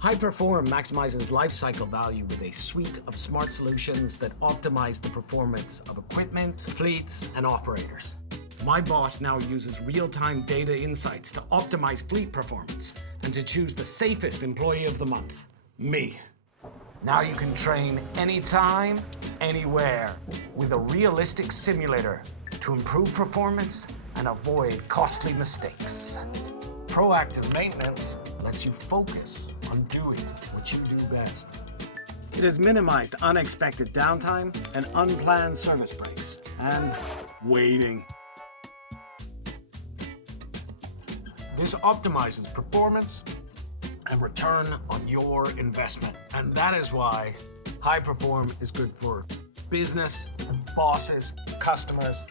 HighPerform maximizes lifecycle value with a suite of smart solutions that optimize the performance of equipment, fleets, and operators. My boss now uses real-time data insights to optimize fleet performance and to choose the safest employee of the month, me. Now you can train anytime, anywhere, with a realistic simulator to improve performance and avoid costly mistakes. Proactive maintenance lets you focus on doing what you do best. It has minimized unexpected downtime and unplanned service breaks, and waiting. This optimizes performance and return on your investment. And that is why HighPerform is good for business, bosses, customers,